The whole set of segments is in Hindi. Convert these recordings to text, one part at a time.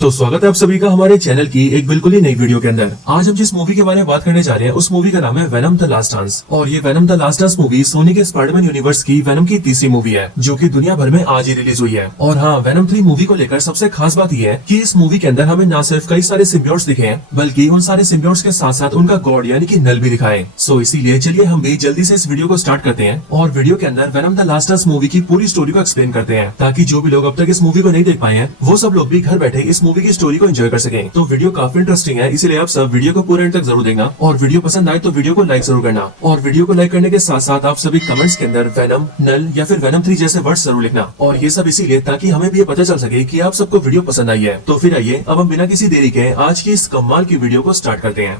तो स्वागत है आप सभी का हमारे चैनल की एक बिल्कुल ही नई वीडियो के अंदर। आज हम जिस मूवी के बारे में बात करने जा रहे हैं उस मूवी का नाम है वेनम द लास्ट डांस। और ये Venom the last dance movie Sony के स्पाइडरमैन यूनिवर्स की वेनम की तीसरी मूवी है जो कि दुनिया भर में आज ही रिलीज हुई है। और हाँ, वेनम 3 मूवी को लेकर सबसे खास बात यह है कि इस मूवी के अंदर हमें न सिर्फ कई सारे सिम्बियोट्स दिखे हैं बल्कि उन सारे सिम्बियोट्स के साथ साथ उनका गॉड यानी कि नल भी दिखाए। सो इसीलिए चलिए हम भी जल्दी से इस वीडियो को स्टार्ट करते हैं और वीडियो के अंदर venom the last dance movie की पूरी स्टोरी को एक्सप्लेन करते हैं ताकि जो भी लोग अब तक इस मूवी को नहीं देख पाए हैं वो सब लोग भी घर बैठे इस मूवी की स्टोरी को एंजॉय कर सकें। तो वीडियो काफी इंटरेस्टिंग है, इसलिए आप सब वीडियो को पूरे एंड तक जरूर देखना और वीडियो पसंद आए तो वीडियो को लाइक जरूर करना। और वीडियो को लाइक करने के साथ साथ आप सभी कमेंट्स के अंदर वेनम, नल या फिर वेनम 3 जैसे वर्ड्स जरूर लिखना। और ये सब इसीलिए ताकि हमें भी ये पता चल सके कि आप सबको वीडियो पसंद आई है। तो फिर आइए अब हम बिना किसी देरी के आज की इस कमाल की वीडियो को स्टार्ट करते हैं।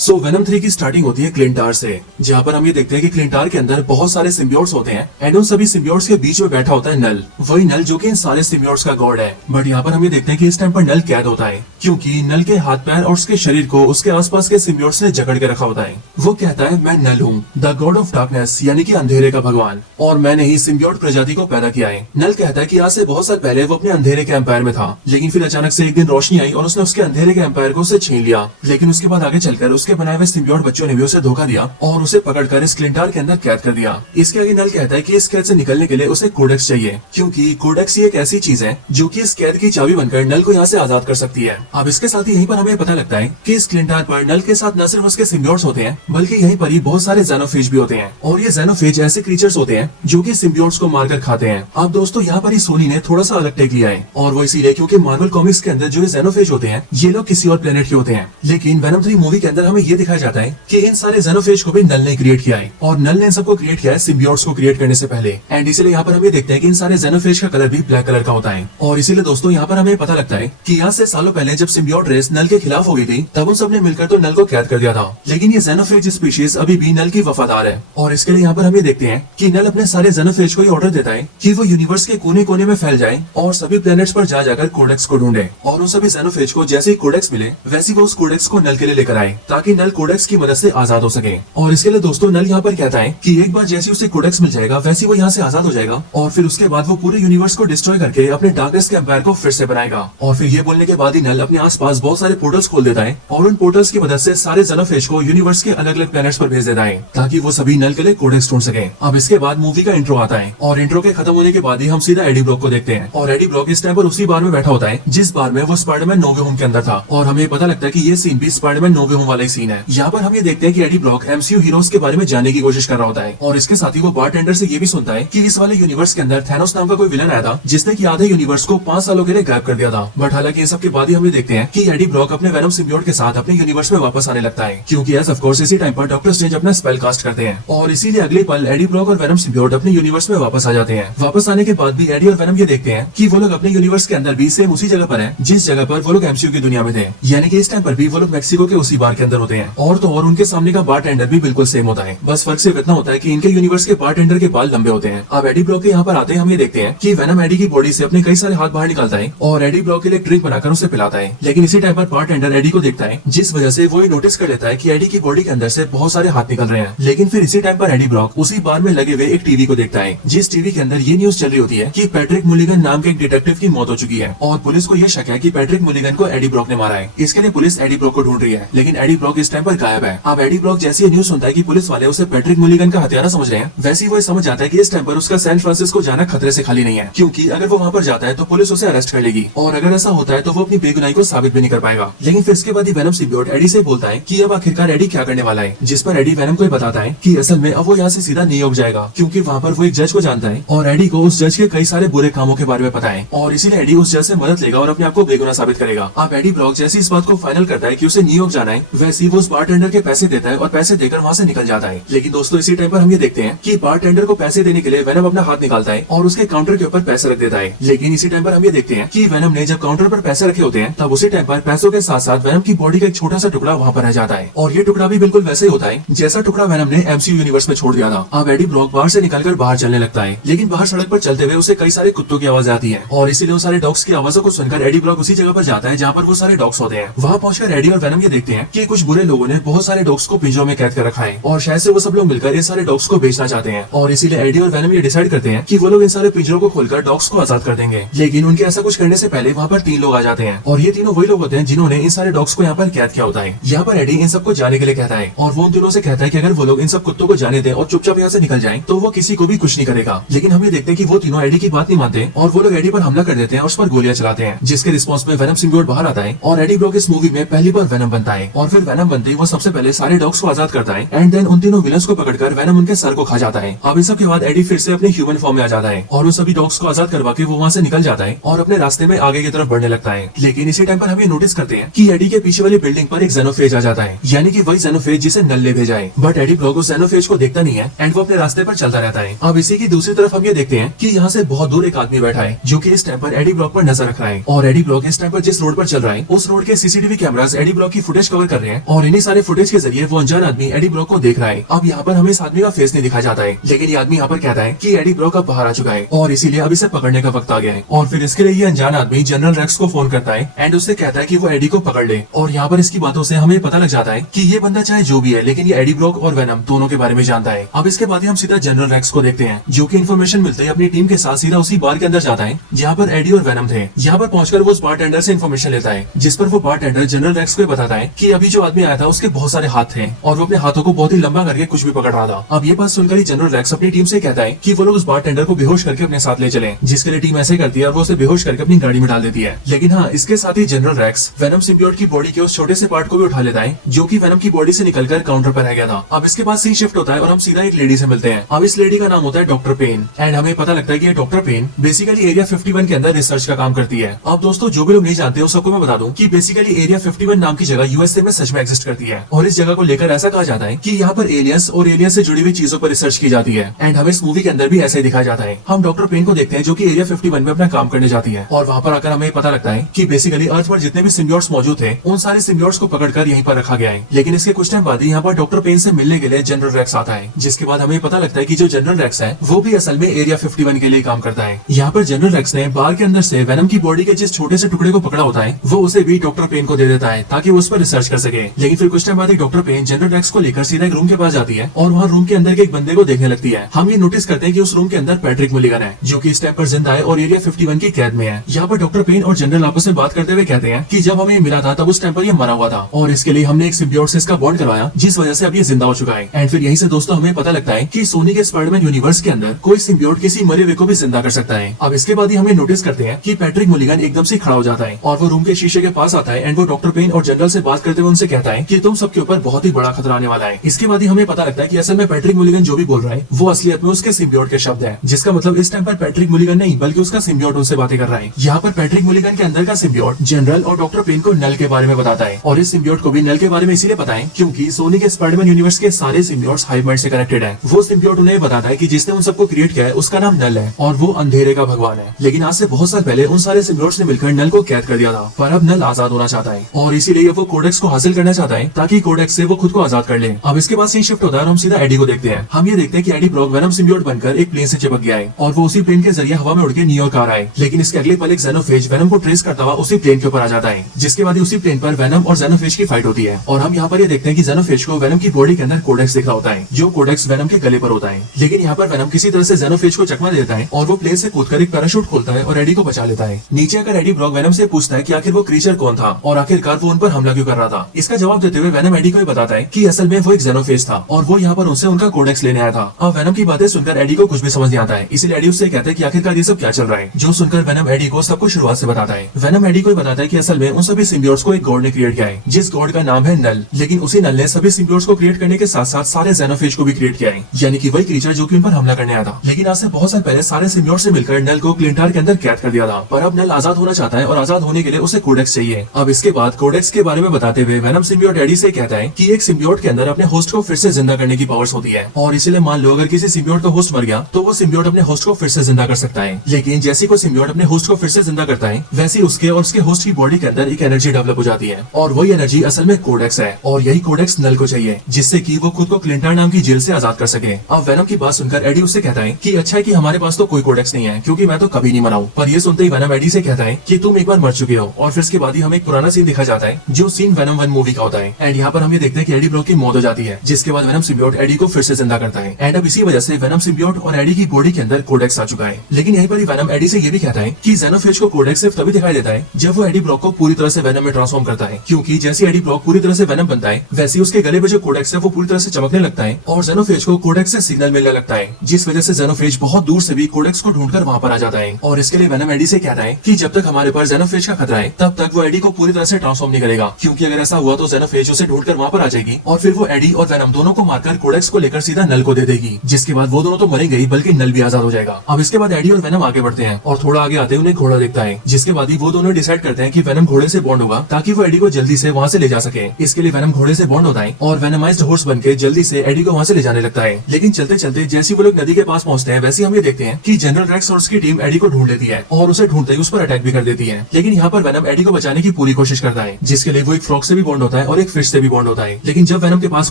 सो वेनम 3 की स्टार्टिंग होती है क्लिंटार से, जहाँ पर हम ये देखते हैं कि क्लिंटार के अंदर बहुत सारे सिम्बियोट्स होते हैं एंड उन सभी सिम्बियोट्स के बीच में बैठा होता है नल, वही नल जो कि इन सारे सिम्बियोट्स का गॉड है। बट यहाँ पर हम ये देखते हैं कि इस टाइम पर नल कैद होता है क्योंकि नल के हाथ पैर और उसके शरीर को उसके आसपास के सिम्बियोट्स ने जकड़ के रखा होता है। वो कहता है मैं नल हूँ, द गॉड ऑफ डार्कनेस यानी कि अंधेरे का भगवान, और मैंने ही सिम्बियोट प्रजाति को पैदा किया है। नल कहता है कि आज से बहुत साल पहले वो अपने अंधेरे के एम्पायर में था, लेकिन फिर अचानक से एक दिन रोशनी आई और उसने उसके अंधेरे के एम्पायर को उसे छीन लिया। लेकिन उसके बाद आगे चलकर उसके बनाए हुए सिम्बियोट बच्चों ने भी उसे धोखा दिया और उसे पकड़कर इस क्लिंटार के अंदर कैद कर दिया। इसके आगे नल कहता है कि इस कैद से निकलने के लिए उसे कोडेक्स चाहिए क्योंकि कोडेक्स ही एक ऐसी चीज है जो कि इस कैद की चाबी बनकर नल को यहाँ से आजाद कर सकती है। अब इसके साथ ही यहीं पर हमें पता लगता है कि इस क्लिंटार पर नल के साथ न सिर्फ उसके सिम्बियोट्स होते हैं बल्कि यहीं पर ही बहुत सारे ज़ेनोफेज भी होते हैं। और ये ज़ेनोफेज ऐसे क्रीचर्स होते हैं जो कि सिम्बियोट्स को मारकर खाते हैं। अब दोस्तों यहाँ पर ही सोनी ने थोड़ा सा अलग टेक लिया है और वो इसीलिए क्योंकि मार्वल कॉमिक्स के अंदर जो ज़ेनोफेज होते हैं ये लोग किसी और प्लेनेट के होते हैं, लेकिन वेनम 3 मूवी के अंदर हमें ये दिखाया जाता है कि इन सारे ज़ेनोफेज को भी नल ने क्रिएट किया है और नल ने इन सबको क्रिएट किया है सिम्बियोट्स को क्रिएट करने से पहले। एंड इसीलिए यहाँ पर हम ये देखते हैं कि इन सारे ज़ेनोफेज का कलर भी ब्लैक कलर का होता है। और इसीलिए दोस्तों यहाँ पर हमें पता लगता है कि यहाँ से सालों पहले जब सिम्बियोट रेस नल के खिलाफ हो गई थी तब उन सब ने मिलकर तो नल को कैद कर दिया था, लेकिन ये ज़ेनोफेज स्पीशीज अभी भी नल की वफादार है। और इसके लिए यहाँ पर हम ये देखते हैं कि नल अपने सारे ज़ेनोफेज को ऑर्डर देता है कि वो यूनिवर्स के कोने कोने में फैल जाए और सभी प्लैनेट्स पर जा जाकर कोडेक्स को ढूंढे। और उन सभी ज़ेनोफेज को जैसे ही कोडेक्स मिले वैसे वो उस कोडेक्स को नल के लिए लेकर आए ताकि नल कोडेक्स की मदद से आजाद हो सके। और इसके लिए दोस्तों नल यहाँ पर कहता है कि एक बार जैसे उसे कोडेक्स मिल जाएगा वैसे वो यहाँ से आजाद हो जाएगा और फिर उसके बाद वो पूरे यूनिवर्स को डिस्ट्रॉय करके अपने डार्कनेस के एम्पायर को फिर से बनाएगा। और फिर ये बोलने के बाद ही नल अपने आसपास बहुत सारे पोर्टल्स खोल देता है और उन पोर्टल्स की मदद से सारे ज़ेनोफेज को यूनिवर्स के अलग अलग प्लैनेट्स पर भेज देता है ताकि वो सभी नल के लिए कोडेक्स ढूंढ सके। अब इसके बाद मूवी का इंट्रो आता है और इंट्रो के खत्म होने के बाद ही हम सीधा एडी ब्रॉक को देखते हैं। और एडी ब्रॉक इस टाइम पर उसी बार में बैठा होता है जिस बार में वो स्पाइडरमैन नो वे होम के अंदर था। और हमें पता लगता है कि ये सीन भी स्पाइडरमैन नो वे होम वाला ही सीन है। यहाँ पर हम ये देखते हैं कि एडी ब्रॉक एमसीयू हीरोज के बारे में जानने की कोशिश कर रहा होता है और इसके साथ ही वो बारटेंडर से ये भी सुनता है कि इस वाले यूनिवर्स के अंदर थैनोस नाम का कोई विलन आया था जिसने कि आधे यूनिवर्स को 5 सालों के लिए गायब कर दिया था। बट हालांकि इन सब के बाद ही हमें देखते हैं कि एडी ब्रॉक अपने वेनम सिम्बियोट के साथ अपने यूनिवर्स में वापस आने लगता है क्योंकि ऑफ कोर्स इसी टाइम पर डॉक्टर स्ट्रेंज अपना स्पेल कास्ट करते हैं और इसीलिए अगले पल एडी ब्रॉक और वेनम सिम्बियोट अपने यूनिवर्स में वापस आ जाते हैं। वापस आने के बाद भी एडी और वेनम ये देखते हैं कि वो लोग अपने यूनिवर्स के अंदर भी सेम उसी जगह पर है जिस जगह पर वो लोग एमसीयू की दुनिया में थे, यानी कि इस टाइम पर भी वो लोग मेक्सिको के उसी बार के अंदर होते हैं। और तो और उनके सामने का बारटेंडर भी बिल्कुल सेम होता है, बस फर्क सिर्फ इतना होता है कि इनके यूनिवर्स के बारटेंडर के बाल लंबे होते हैं। अब एडी ब्रॉक के यहाँ पर आते हैं हम ये देखते हैं कि वेनम एडी की बॉडी से अपने कई सारे हाथ बाहर निकालता है और एडी ब्रॉक के लिए ड्रिंक बनाकर उसे पिलाता है। लेकिन इसी टाइम पर बारटेंडर एडी को देखता है जिस वजह से वो ये नोटिस कर लेता है कि एडी की बॉडी के अंदर से बहुत सारे हाथ निकल रहे हैं। लेकिन फिर इसी टाइम पर एडी ब्रॉक उसी बार में लगे हुए एक टीवी को देखता है जिस टीवी के अंदर ये न्यूज चल रही होती है कि पैट्रिक मुलिगन नाम के एक डिटेक्टिव की मौत हो चुकी है और पुलिस को यह शक है कि पैट्रिक मुलिगन को एडी ब्रॉक ने मारा है। इसके लिए पुलिस एडी ब्रॉक को ढूंढ रही है, लेकिन एडी ब्रॉक इस टाइम पर गायब है। अब एडी ब्रॉक जैसे ये न्यूज सुनता है कि पुलिस वाले उसे पैट्रिक मुलिगन का हत्यारा समझ रहे हैं, वैसे ही वो समझ जाता है कि इस टाइम पर उसका सैन फ्रांसिस्को जाना खतरे से खाली नहीं है क्योंकि अगर वो वहाँ पर जाता है तो पुलिस उसे अरेस्ट कर लेगी और अगर ऐसा होता है तो वो अपनी बेगुनाही को साबित भी नहीं कर पाएगा। लेकिन फिर इसके बाद ही वेनम सिम्बियोट एडी से बोलता है कि अब आखिरकार एडी क्या करने वाला है, जिस पर एडी वेनम को बताता है कि असल में अब वो यहाँ से सीधा न्यूयॉर्क जाएगा क्योंकि वहाँ पर वो एक जज को जानता है और एडी को उस जज के कई सारे बुरे कामों के बारे में पता है और इसीलिए एडी उस जज से मदद लेगा और अपने आप को बेगुनाह साबित करेगा। अब एडी ब्रॉक जैसे इस बात को फाइनल करता है कि उसे न्यूयॉर्क जाना है वैसे ही वो उस बारटेंडर के पैसे देता है और पैसे देकर वहाँ से निकल जाता है। लेकिन दोस्तों इसी टाइम पर हम ये देखते हैं कि बारटेंडर को पैसे देने के लिए वेनम अपना हाथ निकालता है और उसके काउंटर के ऊपर पैसे रख देता है। लेकिन इसी टाइम पर हम ये देखते हैं कि वेनम ने जब काउंटर पर पैसे रखे होते हैं तब उसी टाइम पर पैसों के साथ साथ वेनम की बॉडी का एक छोटा सा टुकड़ा वहाँ पर रह जाता है और ये टुकड़ा भी बिल्कुल वैसे ही होता है जैसा टुकड़ा वेनम ने एमसीयू यूनिवर्स में छोड़ दिया था। अब एडी ब्रॉक बाहर से निकलकर बाहर चलने लगता है, लेकिन बाहर सड़क पर चलते हुए उसे कई सारे कुत्तों की आवाज आती है और इसीलिए उन सारे डॉग्स की आवाजों को सुनकर एडी ब्रॉक उसी जगह पर जाता है जहाँ पर वो सारे डॉग्स होते हैं। वहाँ पहुंचकर एडी और वेनम ये देखते हैं कि कुछ बुरे लोगों ने बहुत सारे डॉग्स को पिंजरों में कैद कर रखा है और शायद से वो सब लोग मिलकर इन सारे डॉग्स को बेचना चाहते हैं और इसीलिए एडी और वेनम ये डिसाइड करते हैं कि वो लोग इन सारे पिंजरों को खोलकर डॉग्स को आजाद कर देंगे। लेकिन उनके ऐसा कुछ करने से पहले वहाँ पर 3 लोग आ जाते हैं और ये तीनों वही लोग होते हैं जिन्होंने इन सारे डॉग्स को यहाँ पर कैद किया होता है। यहाँ पर एडी इन सबको जाने के लिए कहता है और वो उन तीनों से कहता है कि अगर वो लोग इन सब कुत्तों को जाने दें और चुपचाप यहाँ से निकल जाएं तो वो किसी को भी कुछ नहीं करेगा। लेकिन हम ये देखते हैं कि वो तीनों एडी की बात नहीं मानते और वो लोग एडी पर हमला कर देते हैं और उस पर गोलियां चलाते हैं, जिसके रिस्पॉन्स में वेनम सिम्बियोट बाहर आता है और एडी ब्रॉक इस मूवी में पहली बार वेनम बनता है। और फिर वेनम बनते ही वो सबसे पहले सारे डॉग्स को आजाद करता है एंड देन उन तीनों विलन्स को पकड़कर वेनम उनके सर को खा जाता है। अब इन सब के बाद एडी फिर से अपने ह्यूमन फॉर्म में आ जाता है और उन सभी डॉग्स को आजाद करवा के वो वहाँ से निकल जाता है और अपने रास्ते में आगे की तरफ बढ़ने लगता है। लेकिन इसी टाइम पर हम ये नोटिस करते हैं कि एडी के पीछे वाली बिल्डिंग पर एक जेनोफेज आ जाता है, यानी कि वही जेनोफेज जिसे नल ले भेजा है। बट एडी ब्रॉक उस जेनोफेज को देखता नहीं है एंड वो अपने रास्ते पर चलता रहता है। अब इसी की दूसरी तरफ हम ये देखते हैं कि यहाँ से बहुत दूर एक आदमी बैठा है जो कि इस टाइम पर एडी ब्रॉक पर नजर रख रहा है और एडी ब्रॉक इस टाइम पर जिस रोड पर चल रहा है उस रोड के सीसीटीवी कैमरास एडी ब्रॉक की फुटेज कवर कर रहे हैं और इन्हीं सारे फुटेज के जरिए वो अनजान आदमी एडी ब्रॉक को देख रहा है। अब यहाँ पर हमें इस आदमी का फेस नहीं दिखाया जाता है, लेकिन ये आदमी यहाँ पर कहता है कि एडी ब्रॉक अब बाहर आ चुका है और इसीलिए अब इसे पकड़ने का वक्त आ गया है। और फिर इसके लिए ये अनजान आदमी जनरल रेक्स को फोन करता है एंड उससे कहता है कि वो एडी को पकड़ ले। और यहाँ पर इसकी बातों से हमें पता लग जाता है कि ये बंदा चाहे जो भी है लेकिन ये एडी ब्रॉक और वेनम दोनों के बारे में जानता है। अब इसके बाद हम सीधा जनरल रेक्स को देखते हैं जो कि इन्फॉर्मेशन मिलते ही अपनी टीम के साथ सीधा उसी बार के अंदर जाता है जहाँ पर एडी और वेनम थे। यहाँ पर पहुंचकर वो उस बारटेंडर से इन्फॉर्मेशन लेता है जिस पर वो बारटेंडर जनरल रेक्स को बताता है कि अभी जो आदमी आया था उसके बहुत सारे हाथ थे और वो अपने हाथों को बहुत ही लंबा करके कुछ भी पकड़ रहा था। अब ये बात सुनकर ही जनरल रेक्स अपनी टीम से कहता है कि वो लोग उस बारटेंडर को बेहोश करके अपने साथ ले चले, जिसके लिए टीम ऐसे करती है और वो उसे बेहोश करके अपनी गाड़ी में डाल देती है। लेकिन हाँ, इसके साथ ही जनरल रेक्स वेनम सिम्बियोट की बॉडी के उस छोटे से पार्ट को भी उठा लेता है जो कि वेनम की बॉडी से निकलकर काउंटर पर रह गया था। अब इसके बाद सीन शिफ्ट होता है और हम सीधा एक लेडी से मिलते हैं। अब इस लेडी का नाम होता है डॉक्टर पेन एंड हमें पता लगता है कि ये डॉक्टर पेन बेसिकली एरिया 51 के अंदर रिसर्च का काम करती है। अब दोस्तों जो भी लोग नहीं जानते उन सबको मैं बता दूं कि बेसिकली एरिया 51 नाम की जगह यूएसए में सच में एग्जिस्ट करती है और इस जगह को लेकर ऐसा कहा जाता है कि यहाँ पर एलियंस और एलियंस से जुड़ी हुई चीजों पर रिसर्च की जाती है एंड हमें इस मूवी के अंदर भी ऐसे ही दिखाया जाता है। हम डॉक्टर पेन को देखते हैं जो कि एरिया 51 में अपना काम करने जाती है और वहाँ पर आकर हमें पता लगता है कि बेसिकली अर्थ पर जितने भी सिम्बियोट्स मौजूद थे उन सारे सिम्बियोट्स को पकड़कर यहीं पर रखा गया है। लेकिन इसके कुछ टाइम बाद ही यहाँ पर डॉक्टर पेन से मिलने के लिए जनरल रेक्स आता है, जिसके बाद हमें पता लगता है कि जो जनरल रेक्स है वो भी असल में एरिया 51 के लिए काम करता है। यहाँ पर जनरल रेक्स ने बार के अंदर से वेनम की बॉडी के जिस छोटे से टुकड़े को पकड़ा होता है वो उसे भी डॉक्टर पेन को दे देता है ताकि वो उस पर रिसर्च कर सके। लेकिन फिर कुछ टाइम बाद डॉक्टर पेन जनरल रेक्स को लेकर सीधा एक रूम के पास जाती है और वहाँ रूम के अंदर के एक बंदे को देखने लगती है। हम ये नोटिस करते हैं कि उस रूम के अंदर पैट्रिक मुलिगन है जो कि इस टाइम पर जिंदा है और एरिया 51 की कैद में है। यहाँ पर डॉक्टर पेन और जनरल आपस में बात करते हुए कहते हैं कि जब हमें मिला था तब उस टाइम पर ये मरा हुआ था और इसके लिए हमने एक सिम्बियोट से इसका बॉन्ड करवाया जिस वजह से अब ये जिंदा हो चुका है। एंड फिर यहीं से दोस्तों हमें पता लगता है कि सोनी के स्पाइडरमैन यूनिवर्स के अंदर कोई सिम्बियोट किसी मरे हुए को भी जिंदा कर सकता है। अब इसके बाद ही हमें नोटिस करते हैं कि पैट्रिक मुलिगन एकदम से खड़ा हो जाता है और वो रूम के शीशे के पास आता है एंड वो डॉक्टर पेन और जनरल से बात करते हुए उनसे कहता है कि तुम सबके ऊपर बहुत ही बड़ा खतरा आने वाला है। इसके बाद ही हमें पता लगता है कि असल में पैट्रिक मुलिगन जो भी बोल रहा है वो असलियत में उसके सिम्बियोट के शब्द है, जिसका मतलब इस टाइम पर पैट्रिक मुलिगन नहीं बल्कि उसका सिम्बियोट उनसे बातें कर रहा है। यहाँ पर पैट्रिक मुलिगन के अंदर का सिम्बियोट जनरल और डॉक्टर पेन को नल के बारे में बताता है और इस सिम्बियोट को भी नल के बारे में इसीलिए पता है क्योंकि सोनी के स्पाइडरमैन यूनिवर्स के सारे सिम्बियोट्स हाइव माइंड से कनेक्टेड है। वो सिम्बियोट उन्हें बताता है कि जिसने उन सबको क्रिएट किया है उसका नाम नल है और वो अंधेरे का भगवान है। लेकिन आज से बहुत साल पहले उन सारे सिम्बियोट्स ने मिलकर नल को कैद कर दिया था, पर अब नल आजाद होना चाहता है और इसीलिए वो कोडेक्स को हासिल करना चाहता है ताकि कोडेक्स से वो खुद को आजाद कर ले। अब इसके बाद सीन शिफ्ट होता है और हम सीधा एडी को देखते हैं। हम ये देखते हैं कि एडी ब्रॉक वेनम सिम्बियोट बनकर एक प्लेन से चिपक गया है और वो उसी प्लेन के जरिए हवा में उड़ के न्यूयॉर्क आ रहा है। लेकिन इसके अगले पल एक जेनोफेज वेनम को ट्रेस करता हुआ उसी प्लेन के ऊपर आ जाता है, जिसके बाद उसी प्लेन पर वेनम और जेनोफेज की फाइट होती है और हम यहाँ पर ये देखते हैं कि जेनोफेज को वेनम की बॉडी के अंदर कोडेक्स दिख रहा होता है जो कोडेक्स वेनम के गले पर होता है। लेकिन यहाँ पर वेनम किसी तरह से जेनोफेज को चकमा देता है और वो प्लेन से कूदकर एक पैराशूट खोलता है और एडी को बचा लेता है। नीचे आकर एडी ब्रॉक वेनम से पूछता है कि आखिर वो क्रीचर कौन था और आखिरकार वो उन पर हमला क्यों कर रहा था। इसका जवाब देते हुए वेनम एडी को बताता है कि असल में वो एक जेनोफेज था और वो यहाँ पर उनसे उनका कोडेक्स लेने आया था। अब वेनम की बातें सुनकर एडी को कुछ भी समझ नहीं आता है, इसीलिए एडी उससे कहता है कि आखिरकार ये सब क्या चल रहा है, जो सुनकर वेनम एडी को सब कुछ शुरुआत से बताता है। वेनम एडी को बताता है कि असल में उन सभी सिम्बियोट्स को एक गॉड ने क्रिएट किया है जिस गॉड का नाम है नल। लेकिन उसी नल ने सभी सिम्बियोट्स को क्रिएट करने के साथ साथ सारे जेनोफेज को भी क्रिएट किया है, यानी कि वही क्रीचर जो कि उन पर हमला करने आया था। लेकिन आज से बहुत साल पहले सारे सिम्बियोट्स से मिलकर नल को क्लिंटार के अंदर कैद कर दिया था, पर अब नल आजाद होना चाहता है और आजाद होने के लिए उसे कोडेक्स चाहिए। अब इसके बाद कोडेक्स के बारे में बताते हुए वेनम सिम्बियोट एडी से कहता है कि एक सिम्बियोट के अंदर अपने होस्ट को फिर से जिंदा करने की पावर्स होती है और इसीलिए मान लो अगर किसी सिम्बियोट का होस्ट मर गया तो वो सिम्बियोट अपने होस्ट को फिर से जिंदा कर सकता है। लेकिन जैसे कोई सिम्बियोट अपने होस्ट को फिर से जिंदा करता है वैसे उसके और उसके होस्ट की बॉडी के अंदर एक एनर्जी डेवलप हो जाती है और वही एनर्जी असल में कोडेक्स है और यही कोडेक्स नल को चाहिए जिससे कि वो खुद को क्लिंटर नाम की जेल से आजाद कर सके। अब वेनम की बात सुनकर एडी उससे कहता है कि अच्छा है कि हमारे पास तो कोई कोडेक्स नहीं है क्योंकि मैं तो कभी नहीं मरा हूं। पर ये सुनते ही वेनम एडी से कहता है कि तुम एक बार मर चुके हो और फिर इसके बाद ही हमें एक पुराना सीन दिखा जाता है जो सीन वेनम 1 मूवी का होता है एंड यहाँ पर हम ये देखते हैं कि एडी ब्रॉक की मौत हो जाती है, जिसके बाद वेनम सिम्बियोट एडी को फिर से जिंदा करता है एंड अब इसी वजह से वेनम सिम्बियोट और एडी की बॉडी के अंदर कोडेक्स आ चुका है। लेकिन यहीं पर ही वेनम एडी से ये भी कहता है कि ज़ेनोफेज को कोडेक्स सिर्फ तभी दिखाई देता है जब वो एडी ब्रॉक को पूरी तरह से वेनम में ट्रांसफॉर्म करता है, क्योंकि जैसे एडी ब्रॉक पूरी तरह से वेनम बनता है वैसे उसके गले में जो कोडेक्स है वो पूरी तरह से चमकने लगता है और ज़ेनोफेज को कोडेक्स से सिग्नल मिलने लगता है, जिस वजह से ज़ेनोफेज बहुत दूर से भी कोडेक्स को ढूंढकर वहाँ पर आ जाता है। और इसके लिए वेनम एडी से कहता है कि जब तक हमारे पास ज़ेनोफेज का खतरा है तब तक वो एडी को पूरी तरह से ट्रांसफॉर्म नहीं करेगा, क्योंकि अगर ऐसा हुआ तो ज़ेनोफेज उसे ढूंढकर वहाँ पर आ जाएगी और फिर वो एडी और वेनम दोनों को मारकर कोडेक्स को लेकर सीधा नल को दे देगी, जिसके बाद वो दोनों तो मरेंगे ही बल्कि नल भी आजाद हो जाएगा। अब इसके बाद एडी और वेनम आगे बढ़ते हैं और थोड़ा आगे आते उन्हें घोड़ा दिखता है, जिसके बाद ही वो दोनों डिसाइड करते हैं कि वेनम घोड़े से बॉन्ड होगा ताकि वो एडी को जल्दी से वहाँ से ले जा सके। इसके लिए वेनम घोड़े से बॉन्ड होता है और वेनमाइज्ड हॉर्स बनके जल्दी से एडी को वहाँ से ले जाने लगता है। लेकिन चलते चलते जैसे वो लोग नदी के पास पहुंचते हैं वैसे हम ये देखते हैं कि जनरल रेक्स और उसकी टीम एडी को ढूंढ लेती है और उसे ढूंढते ही उस पर अटैक भी कर देती है। लेकिन यहाँ पर वेनम एडी को बचाने की पूरी कोशिश करता है, जिसके लिए वो एक फ्रॉग से भी बॉन्ड होता है और एक फिश से भी बॉन्ड होता है। लेकिन जब वेनम के पास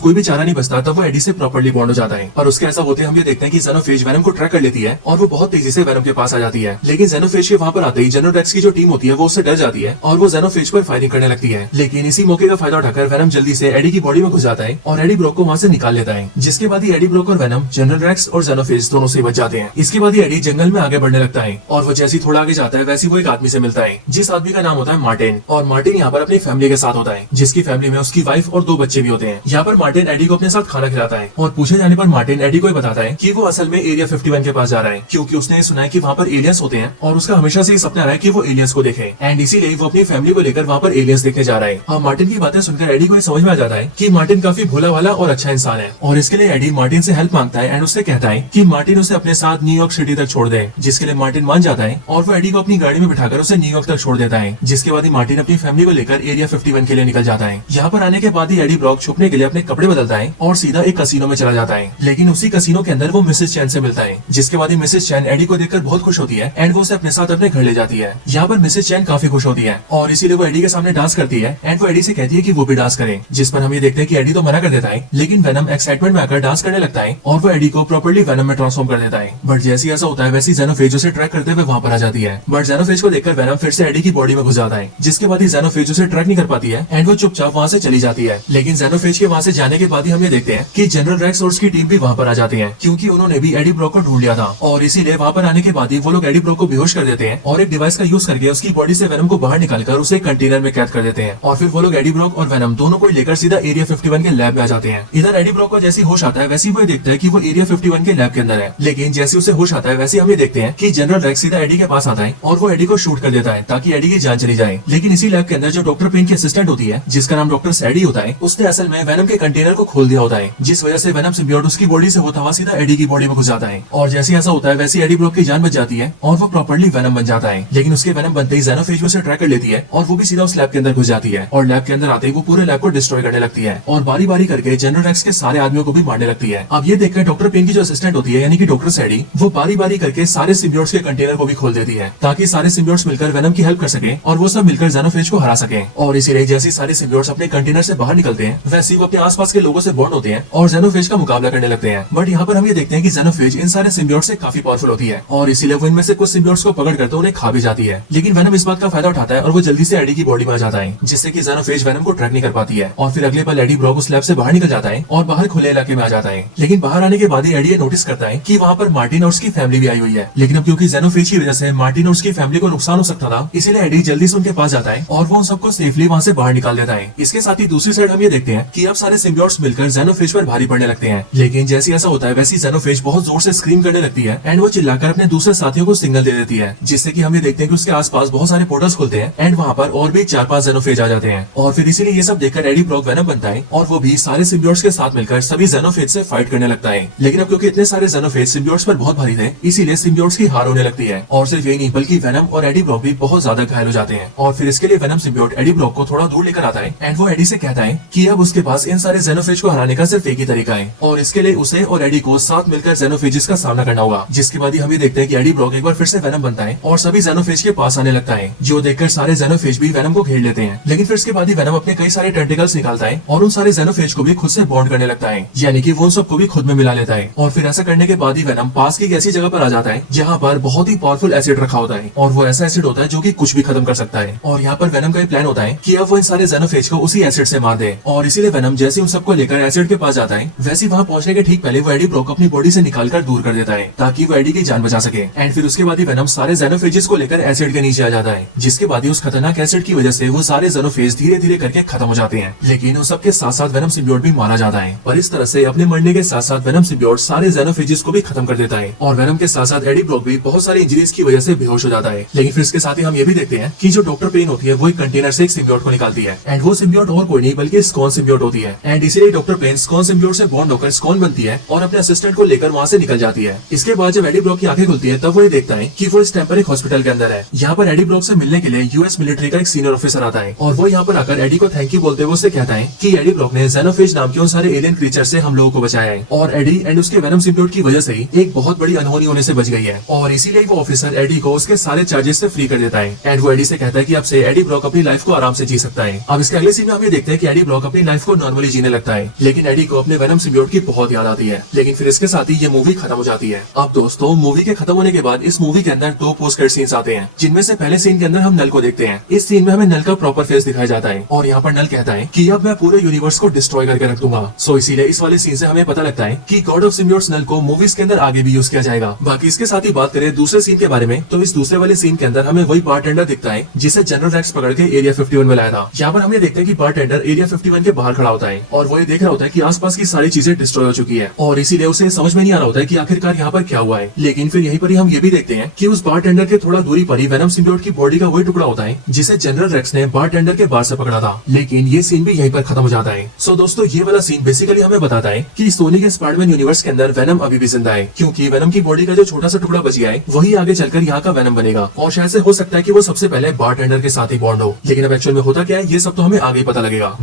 कोई भी चारा नहीं बचता तब वो एडी से प्रॉपर्ली बॉन्ड हो जाता है और उसके ऐसा होते हम ये देखते हैं कि ज़ेनोफेज वेनम को ट्रैक कर लेती है और वो बहुत तेजी से वेनम के पास आ जाती है। लेकिन ज़ेनोफेज के वहाँ पर आते ही जनरल रेक्स की जो टीम होती है वो उससे डर जाती है और वो ज़ेनोफेज पर फायरिंग करने लगती है। लेकिन इसी मौके का फायदा उठाकर वेनम जल्दी से एडी की बॉडी में घुस जाता है और एडी ब्रॉक को वहाँ से निकाल लेता है, जिसके बाद ही एडी ब्रॉक और वेनम जनरल रेक्स और ज़ेनोफेज दोनों से बच जाते हैं। इसके बाद ही एडी जंगल में आगे बढ़ने लगता है और वो जैसे थोड़ा आगे जाता है वैसे वो एक आदमी से मिलता है, जिस आदमी का नाम होता है मार्टिन। और मार्टिन यहाँ पर अपनी फैमिली के साथ होता है, जिसकी फैमिली में उसकी वाइफ और 2 बच्चे भी होते हैं। यहाँ पर मार्टिन एडी को अपने साथ खाना खिलाता है और पूछे जाने पर मार्टिन एडी को ही बताता है कि वो असल में एरिया 51 के पास जा रहा है, क्योंकि उसने ये सुना है कि वहाँ पर एलियंस होते हैं और उसका हमेशा से ये सपना रहा है कि वो एलियंस को देखे एंड इसीलिए वो अपनी फैमिली को लेकर वहाँ पर एलियंस देखने जा रहा है। हाँ, मार्टिन की बातें सुनकर एडी को ये समझ में आ जाता है कि मार्टिन काफी भोला भाला और अच्छा इंसान है और इसके लिए एडी मार्टिन से हेल्प मांगता है एंड उससे कहता है कि मार्टिन उसे अपने साथ न्यूयॉर्क सिटी तक छोड़ दे, जिसके लिए मार्टिन मान जाता है और वो एडी को अपनी गाड़ी में बिठाकर उसे न्यूयॉर्क तक छोड़ देता है। जिसके बाद ही मार्टिन अपनी फैमिली को लेकर एरिया 51 के लिए निकल जाता है। यहाँ पर आने के बाद ही एडी ब्रॉक छुपने के लिए अपने कपड़े बदलता है और सीधा एक कसिनो में चला जाता है। लेकिन उसी कसिनो के अंदर वो मिसेस चैन से मिलता है, जिसके बाद ही मिसेस चैन एडी को देखकर बहुत खुश होती है एंड वो उसे अपने साथ अपने घर ले जाती है। यहाँ पर मिसेस चैन काफी खुश होती है और इसीलिए वो एडी के सामने डांस करती है एंड वो एडी से कहती है कि वो भी डांस करे, जिस पर हम ये देखते हैं कि एडी तो मना कर देता है, लेकिन वेनम एक्साइटमेंट में आकर डांस करने लगता है और वो एडी को प्रॉपर्ली वेनम में ट्रांसफॉर्म कर देता है। बट जैसे ऐसा होता है वैसे ज़ेनोफेज उसे ट्रैक करते हुए वहाँ पर आ जाती है, बट ज़ेनोफेज को देखकर वेनम फिर से एडी की बॉडी में घुस जाता है, जिसके बाद ही ज़ेनोफेज उसे ट्रैक नहीं कर पाती है एंड वो चुपचाप वहाँ से चली जाती है। लेकिन ज़ेनोफेज के वहाँ से जाने के बाद ही हम ये देखते हैं कि जनरल रेक्स और उसकी टीम भी वहाँ पर आ जाती है, क्योंकि उन्होंने भी एडी ब्रॉक को ढूंढ लिया था और इसीलिए वहाँ पर आने के बाद ही वो लोग एडी ब्रॉक को बेहोश कर देते हैं और एक डिवाइस का यूज करके उसकी बॉडी से वेनम को बाहर निकालकर उसे कंटेनर में कैद कर देते हैं और फिर वो लोग एडी ब्रॉक और वेनम दोनों को लेकर सीधा एरिया 51 के लैब में आ जाते हैं। इधर एडी ब्रॉक को जैसे होश आता है वैसे वो देखता है कि वो एरिया 51 के लैब के अंदर है, लेकिन जैसे उसे होश आता है वैसे हम ये देखते हैं कि जनरल रेक्स सीधा एडी के पास आता है और वो एडी को शूट कर देता है ताकि एडी की जान चली जाए। लेकिन इसी लैब के अंदर जो डॉक्टर पेन की असिस्टेंट होती है, जिसका नाम डॉक्टर सैडी होता है, उसने असल में वेनम के कंटेनर को खोल दिया होता है, जिस वजह से वेनम सिम्बियोट उसकी बॉडी से होता हुआ सीधा एडी की बॉडी में घुस जाता है और जैसे ऐसा होता है वैसे एडी ब्रॉक की जान बच जाती है और वो प्रॉपर्ली वेनम बन जाता है। लेकिन उसके वेनम बनते ही ज़ेनोफेज उसे ट्रैक कर लेती है और वो भी सीधा उस लैब के अंदर घुस जाती है और लैब के अंदर आते ही वो पूरे लैब को डिस्ट्रॉय करने लगती है और बारी बारी करके जनरल रेक्स के सारे आदमियों को भी मारने लगती है। अब ये देखकर डॉक्टर पेन की जो असिस्टेंट होती है यानी कि डॉक्टर सैडी, वो बारी बारी करके सारे सिम्बियोट्स के कंटेनर को भी खोल देती है ताकि सारे सिम्बियोट्स मिलकर वेनम की हेल्प कर सके और वो सब मिलकर ज़ेनोफेज को हरा सके। और इसीलिए जैसे सारे सिम्बियोट्स अपने कंटेनर से बाहर निकलते हैं वैसे वो अपने आसपास के लोगों से बॉन्ड होते हैं और ज़ेनोफेज का मुकाबला करने लगते हैं। बट यहाँ पर हम ये देखते हैं कि ज़ेनोफेज इन सारे सिम्बियोट्स से काफी पावरफुल होती है और इसीलिए वो इनमें से कुछ सिम्बियोट्स को पकड़ करते उन्हें खा भी जाती है। लेकिन वेनम इस बात का फायदा उठाता है और वो जल्दी से एडी की बॉडी में आ जाता है, जिससे कि ज़ेनोफेज वेनम को ट्रैक नहीं कर पाती है और फिर अगले पल एडी ब्रॉक उस लैब से बाहर निकल जाता है और बाहर खुले इलाके में आ जाता है। लेकिन बाहर आने के बाद ही एडी ये नोटिस करता है कि वहाँ पर मार्टिन और उसकी फैमिली भी आई हुई है। लेकिन अब क्योंकि ज़ेनोफेज की वजह से मार्टिन और उसकी फैमिली को नुकसान हो सकता था, इसीलिए एडी जल्दी से उनके पास जाता है और वो उन सबको सेफली वहाँ से बाहर निकाल देता है। इसके साथ ही दूसरी साइड हम ये देखते हैं कि अब सारे सिम्बियोट्स मिलकर ज़ेनोफेज पर भारी पड़ने लगते हैं। लेकिन जैसे ऐसा होता है वैसे ज़ेनोफेज बहुत जोर से स्क्रीम करने लगती है एंड वो चिल्लाकर अपने दूसरे साथियों को सिग्नल दे देती है, जिससे कि हम ये देखते हैं कि उसके आसपास बहुत सारे पोर्टल्स खुलते हैं एंड वहाँ पर और भी 4-5 ज़ेनोफेज आ जाते हैं और फिर इसीलिए ये सब देखकर एडी ब्रॉक वेनम बनता है और वो भी सारे सिम्बियोट्स के साथ मिलकर सभी ज़ेनोफेज से फाइट करने लगता है। लेकिन अब क्योंकि इतने सारे ज़ेनोफेज सिम्बियोट्स पर बहुत भारी थे, इसीलिए सिम्बियोट्स की हार होने लगती है और सिर्फ यही नहीं बल्कि वेनम और एडी ब्रॉक भी बहुत ज्यादा घायल हो जाते हैं। और फिर इसके लिए वेनम सिम्बियोट एडी ब्रॉक को थोड़ा दूर लेकर आता है एंड वो एडी से कहता है कि अब उसके पास इन सारे ज़ेनोफेज को हराने का सिर्फ एक ही तरीका है और इसके लिए उसे और एडी को साथ मिलकर ज़ेनोफेजेस का सामना करना होगा। जिसके बाद ही हम ये देखते हैं कि एडी ब्रॉक एक बार फिर से वेनम बनता है और सभी ज़ेनोफेज के पास आने लगता है, जो देखकर सारे ज़ेनोफेज भी वेनम को घेर लेते हैं। लेकिन फिर इसके बाद ही वेनम अपने कई सारे टेंटिकल्स निकालता है और उन सारे ज़ेनोफेज को भी खुद से बॉन्ड करने लगता है, यानी कि वो उन सबको भी खुद में मिला लेता है। और फिर ऐसा करने के बाद ही वेनम पास की एक ऐसी जगह पर आ जाता है जहाँ पर बहुत ही पावरफुल एसिड रखा होता है और वो ऐसा एसिड होता है जो कि कुछ भी खत्म कर सकता है। और यहाँ पर वेनम का प्लान होता है कि अब वो इन सारे ज़ेनोफेज को उसी एसिड से मार दे। और इसीलिए वेनम जैसे उन सबको लेकर एसिड के पास जाता है, वैसे वहाँ पहुंचने के ठीक पहले वो एडी ब्रॉक अपनी बॉडी से निकालकर दूर कर देता है ताकि वो एडी की जान बचा सके। एंड फिर उसके बाद ही वेनम सारे जेनोफेजेस को लेकर एसिड के नीचे आ जाता है, जिसके बाद ही उस खतरनाक एसिड की वजह से वो सारे जेनोफेज धीरे धीरे करके खत्म हो जाते हैं। लेकिन उन सबके साथ साथ वेनम सिम्बियोट भी मारा जाता है, पर इस तरह से अपने मरने के साथ साथ वेनम सिम्बियोट सारे जेनोफेजेस को भी खत्म कर देता है। और वेनम के साथ साथ एडी ब्रॉक भी बहुत सारी इंजरीज की वजह से बेहोश हो जाता है। लेकिन फिर इसके साथ ही हम ये भी देखते हैं कि जो डॉक्टर पेन होती है वो एक कंटेनर से एक सिम्बियोट को निकालती है, एंड वो सिम्बियोट और कोई नहीं बल्कि स्कॉन सिम्बियोट होती है। एंड इसीलिए डॉक्टर पेन स्कॉन सिम्बियोट से बॉन्ड होकर स्कॉन बनती है और अपने असिस्टेंट को लेकर वहाँ से निकल जाती है। इसके बाद जब एडी ब्रॉक की आंखें खुलती है तब वो ये देखता है कि वो इस टाइम पर एक हॉस्पिटल के अंदर है। यहाँ पर एडी ब्रॉक से मिलने के लिए यूएस मिलिट्री का एक सीनियर ऑफिसर आता है और वो यहाँ पर आकर एडी को थैंक यू बोलते हुए उससे कहता है कि एडी ब्रॉक ने जेनोफेज नाम के उन सारे एलियन क्रीचर से हम लोगों को बचाया है और एडी एंड उसके वेनम सिम्बियोट की वजह से ही एक बहुत बड़ी अनहोनी होने से बच गई है। और इसीलिए वो ऑफिसर एडी को उसके सारे चार्जेस से फ्री कर देता है। एंड वो एडी से कहता है कि अब से एडी ब्रॉक अपनी लाइफ को आराम से जी सकता है। अब इसके अगले सीन में हम ये देखते हैं कि एडी ब्रॉक अपनी लाइफ को नॉर्मली जीने लगता है, लेकिन एडी को अपने वेनम सिम्बियोट की बहुत याद आती है। लेकिन फिर इसके साथ ही ये मूवी खत्म हो जाती है। अब दोस्तों मूवी के खत्म होने के बाद इस मूवी के अंदर दो पोस्ट क्रेडिट सीन्स आते हैं, जिनमें से पहले सीन के अंदर हम नल को देखते हैं। इस सीन में हमें नल का प्रॉपर फेस दिखाया जाता है और यहाँ पर नल कहता है कि अब मैं पूरे यूनिवर्स को डिस्ट्रॉय करके रख दूंगा। सो इसीलिए इस वाले सीन से हमें पता लगता है कि गॉड ऑफ सिम्बियोट्स नल को मूवीज के अंदर आगे भी यूज किया जाएगा। बाकी इसके साथ ही बात करें दूसरे सीन के बारे में, तो इस दूसरे वाले सीन के अंदर हमें वही बारटेंडर दिखता है जिसे जनरल रेक्स पकड़ के एरिया 51 में लाया था। यहाँ पर हम ये देखते हैं कि बारटेंडर एरिया 51 के बाहर खड़ा होता है और वो ये देख रहा होता है कि आसपास की सारी चीजें डिस्ट्रॉय हो चुकी है और इसीलिए उसे समझ में नहीं आ रहा होता है कि आखिरकार यहाँ पर क्या हुआ है। लेकिन फिर यहीं पर ही हम ये भी देखते हैं कि उस बारटेंडर के थोड़ा दूरी पर ही वेनम सिम्बियोट की बॉडी का वही टुकड़ा होता है जिसे जनरल रेक्स ने बारटेंडर के बाहर से पकड़ा था। लेकिन ये सीन भी यहीं पर खत्म हो जाता है। सो दोस्तों ये वाला सीन बेसिकली हमें बताता है कि सोनी के स्पाइडरमैन यूनिवर्स के अंदर वेनम अभी भी जिंदा है, क्योंकि वेनम की बॉडी का जो छोटा सा टुकड़ा बच गया है वही आगे चलकर यहाँ का वेनम बनेगा और शायद से हो सकता है कि वो सबसे पहले बारटेंडर के साथ ही बॉन्ड हो। लेकिन अब एक्चुअल में होता क्या है ये सब तो हमें आगे पता लगेगा।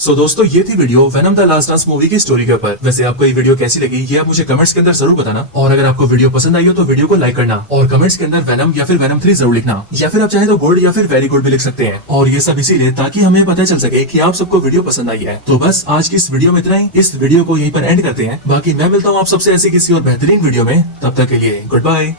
सो दोस्तों ये थी video venom the last dance movie की स्टोरी के ऊपर। वैसे आपको ये वीडियो कैसी लगी ये आप मुझे कमेंट्स के अंदर जरूर बताना, और अगर आपको वीडियो पसंद आई हो तो वीडियो को लाइक करना और कमेंट्स के अंदर वेनम या फिर वेनम 3 जरूर लिखना, या फिर आप चाहे तो गुड या फिर वेरी गुड भी लिख सकते हैं। और ये सब इसीलिए ताकि हमें पता चल सके कि आप सबको वीडियो पसंद आई है। तो बस आज की इस वीडियो में इतना ही, इस वीडियो को यहीं पर एंड करते हैं। बाकी मैं मिलता हूँ आप सबसे ऐसी किसी और बेहतरीन वीडियो में, तब तक के लिए गुड बाय।